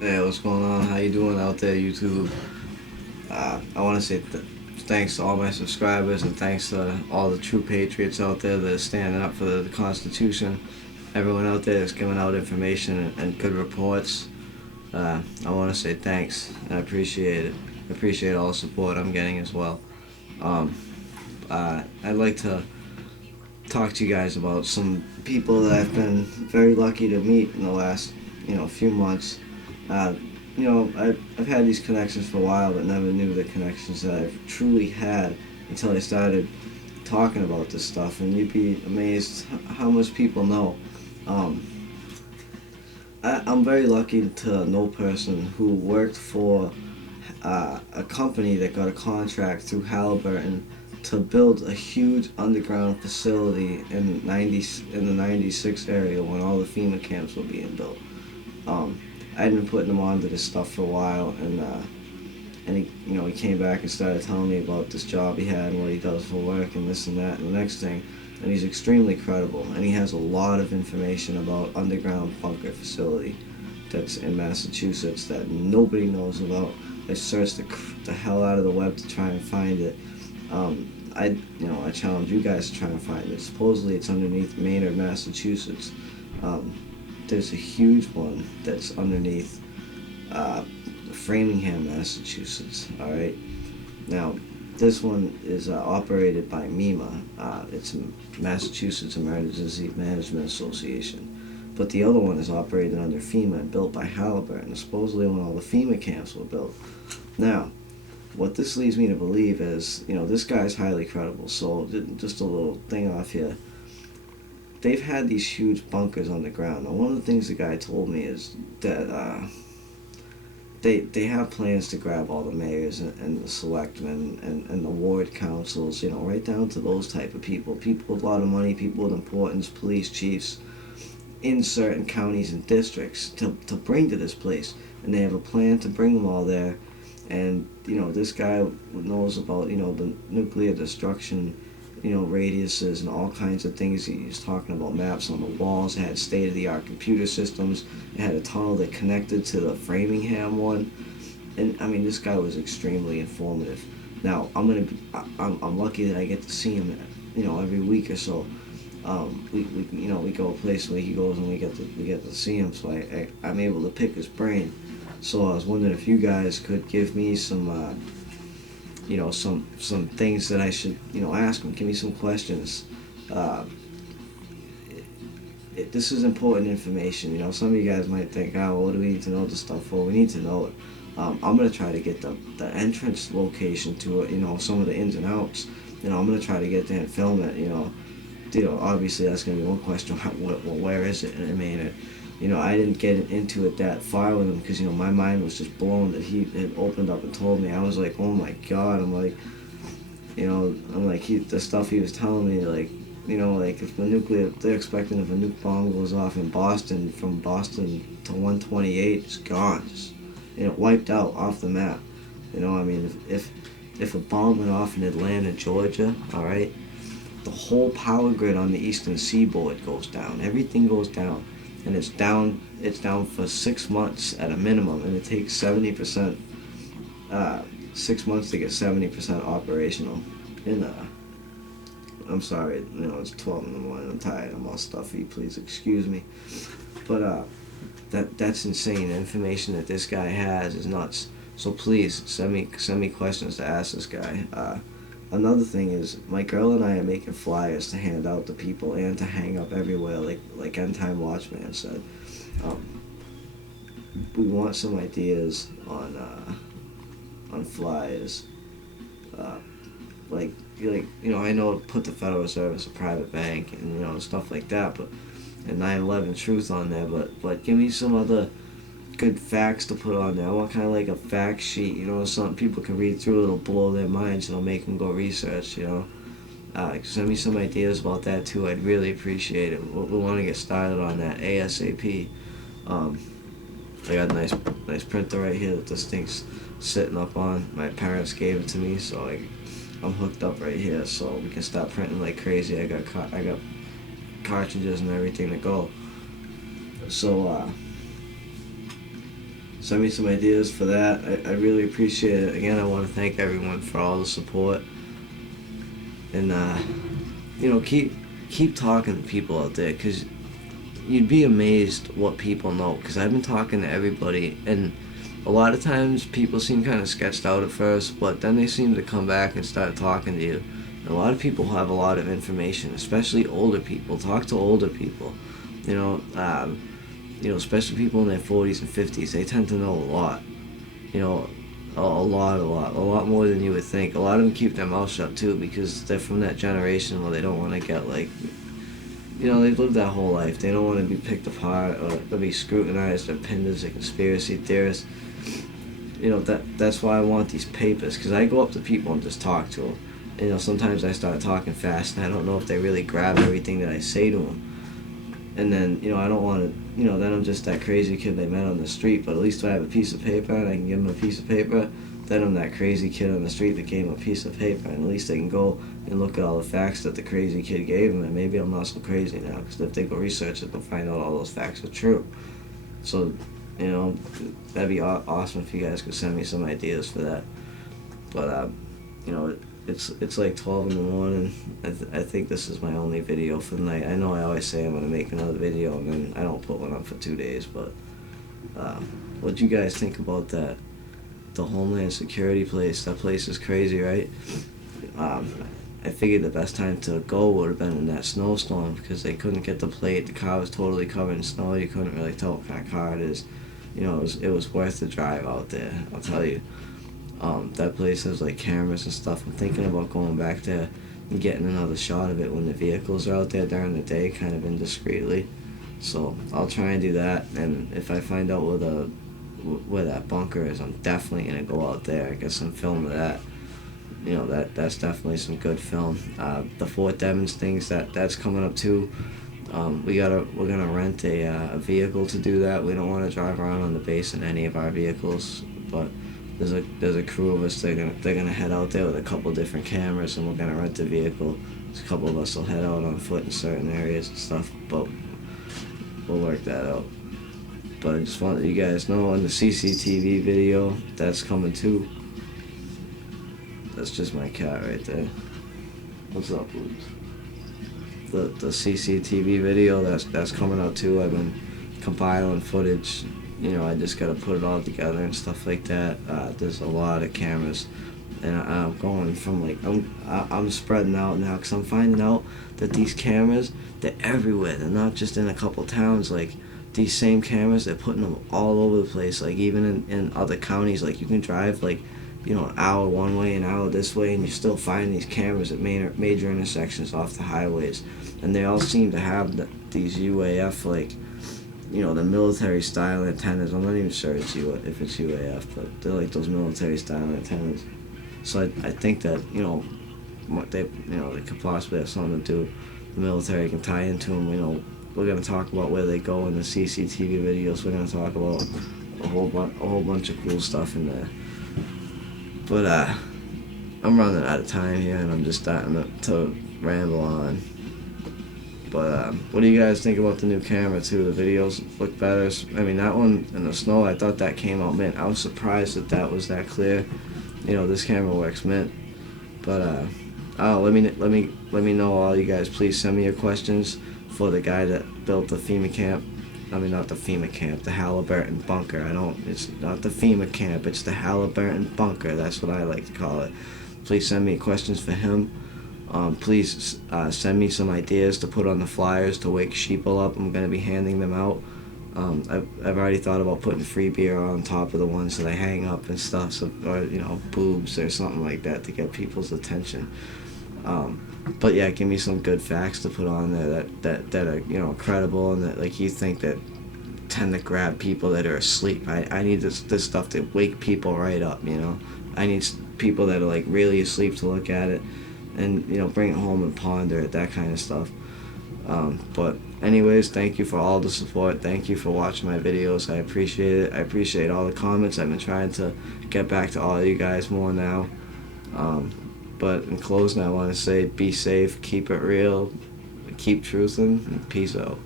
Hey, what's going on? How you doing out there, YouTube? I want to say thanks to all my subscribers and thanks to all the true patriots out there that are standing up for the Constitution. Everyone out there that's giving out information and good reports. I want to say thanks. I appreciate it. I appreciate all the support I'm getting as well. Um, I'd like to talk to you guys about some people that I've been very lucky to meet in the last, few months. Uh, I've had these connections for a while, but never knew the connections that I've truly had until I started talking about this stuff. And you'd be amazed how much people know. Um, I'm very lucky to know a person who worked for a company that got a contract through Halliburton to build a huge underground facility in the 96 area when all the FEMA camps were being built. I'd been putting him onto this stuff for a while, and he came back and started telling me about this job he had and what he does for work and this and that and the next thing. And he's extremely credible, and he has a lot of information about underground bunker facility that's in Massachusetts that nobody knows about. I searched the hell out of the web to try and find it. I challenge you guys to try and find it. Supposedly it's underneath Maynard, Massachusetts. Um, there's a huge one that's underneath Framingham, Massachusetts. All right. Now, this one is operated by MEMA. It's Massachusetts Emergency Management Association. But the other one is operated under FEMA and built by Halliburton, supposedly when all the FEMA camps were built. Now, what this leads me to believe is, this guy's highly credible. So, just a little thing off here. They've had these huge bunkers underground. Now, one of the things the guy told me is that they have plans to grab all the mayors and the selectmen and the ward councils, right down to those type of people with a lot of money, people with importance, police chiefs in certain counties and districts to bring to this place. And they have a plan to bring them all there. And this guy knows about the nuclear destruction, radiuses and all kinds of things. He's talking about maps on the walls. It had state-of-the-art computer systems. It had a tunnel that connected to the Framingham one. And I mean, this guy was extremely informative. Now I'm lucky that I get to see him, every week or so. We go a place where he goes and we get to see him. So I'm able to pick his brain. So I was wondering if you guys could give me some some things that I should ask him. Give me some questions. This is important information. Some of you guys might think, well, what do we need to know this stuff for? We need to know it. I'm gonna try to get the entrance location to it. Some of the ins and outs. I'm gonna try to get there and film it. Obviously that's gonna be one question. Where is it? I mean, I didn't get into it that far with him because, my mind was just blown that he had opened up and told me. I was like, oh my God. I'm like, the stuff he was telling me, like if they're expecting if a nuke bomb goes off in Boston, from Boston to 128, it's gone. Just, wiped out off the map. If a bomb went off in Atlanta, Georgia, all right, the whole power grid on the eastern seaboard goes down. Everything goes down. And it's down for 6 months at a minimum, and it takes 70%, 6 months to get 70% operational. I'm sorry, it's 12 in the morning, I'm tired, I'm all stuffy, please excuse me. But that's insane. The information that this guy has is nuts. So please send me questions to ask this guy. Another thing is, my girl and I are making flyers to hand out to people and to hang up everywhere, like End Time Watchman said. We want some ideas on flyers. I know put the Federal Reserve as a private bank and stuff like that, but and 9/11 truth on there. But give me some other good facts to put on there. I want kind of like a fact sheet, something people can read through. It'll blow their minds. It'll make them go research. Send me some ideas about that too. I'd really appreciate it. We want to get started on that ASAP. I got a nice printer right here that this thing's sitting up on. My parents gave it to me, so I'm hooked up right here, so we can start printing like crazy. I got cartridges and everything to go. So send me some ideas for that. I really appreciate it. Again, I want to thank everyone for all the support, and keep talking to people out there, because you'd be amazed what people know. Because I've been talking to everybody, and a lot of times people seem kind of sketched out at first, but then they seem to come back and start talking to you. And a lot of people have a lot of information, especially older people. Talk to older people. Especially people in their 40s and 50s. They tend to know a lot. A lot more than you would think. A lot of them keep their mouth shut too, because they're from that generation where they don't want to get they've lived that whole life. They don't want to be picked apart or be scrutinized or pinned as a conspiracy theorist. That's why I want these papers, because I go up to people and just talk to them. Sometimes I start talking fast and I don't know if they really grab everything that I say to them. And then, I don't want to, then I'm just that crazy kid they met on the street. But at least if I have a piece of paper and I can give them a piece of paper, then I'm that crazy kid on the street that gave them a piece of paper. And at least they can go and look at all the facts that the crazy kid gave them. And maybe I'm not so crazy now, because if they go research it, they'll find out all those facts are true. So, that'd be awesome if you guys could send me some ideas for that. But, it's like 12 in the morning. I think this is my only video for the night. I know I always say I'm going to make another video, and then I don't put one up for 2 days, but what do you guys think about that? The Homeland Security place. That place is crazy, right? I figured the best time to go would have been in that snowstorm, because they couldn't get the plate. The car was totally covered in snow. You couldn't really tell what kind of car it is. It was worth the drive out there, I'll tell you. That place has cameras and stuff. I'm thinking about going back there and getting another shot of it when the vehicles are out there during the day, kind of indiscreetly. So I'll try and do that, and if I find out where that bunker is, I'm definitely gonna go out there and get some film of that. That's definitely some good film. The Fort Devens things, that's coming up too. We're gonna rent a vehicle to do that. We don't want to drive around on the base in any of our vehicles, but there's a crew of us. They're gonna head out there with a couple different cameras, and we're gonna rent a vehicle. A couple of us will head out on foot in certain areas and stuff, but we'll work that out. But I just wanted you guys to know, in the CCTV video, that's coming too. That's just my cat right there. What's up, Boots? The CCTV video, that's coming out too. I've been compiling footage. I just gotta put it all together and stuff like that. There's a lot of cameras, and I'm going from I'm spreading out now, because I'm finding out that these cameras, they're everywhere. They're not just in a couple towns. These same cameras, they're putting them all over the place. Even in other counties, you can drive an hour one way, an hour this way, and you still find these cameras at major intersections off the highways, and they all seem to have these UAF, the military style antennas. I'm not even sure if it's UAF, but they're those military style antennas. So I think that they could possibly have something to do. The military can tie into them. We're gonna talk about where they go in the CCTV videos. We're gonna talk about a whole bunch of cool stuff in there. But I'm running out of time here, and I'm just starting to ramble on. But what do you guys think about the new camera too? The videos look better. I mean, that one in the snow, I thought that came out mint. I was surprised that was that clear. This camera works mint. But let me know, all you guys. Please send me your questions for the guy that built the FEMA camp. I mean, not the FEMA camp, the Halliburton bunker. It's not the FEMA camp, it's the Halliburton bunker. That's what I like to call it. Please send me questions for him. Please send me some ideas to put on the flyers to wake sheeple up. I'm going to be handing them out. I've already thought about putting free beer on top of the ones that I hang up and stuff, so, or boobs or something like that to get people's attention. But yeah, give me some good facts to put on there that are credible, and that you think that tend to grab people that are asleep. I need this stuff to wake people right up. I need people that are really asleep to look at it, and bring it home and ponder it, that kind of stuff. But anyways, thank you for all the support. Thank you for watching my videos. I appreciate it. I appreciate all the comments. I've been trying to get back to all of you guys more now. But in closing, I want to say, be safe, keep it real, keep truthin', and peace out.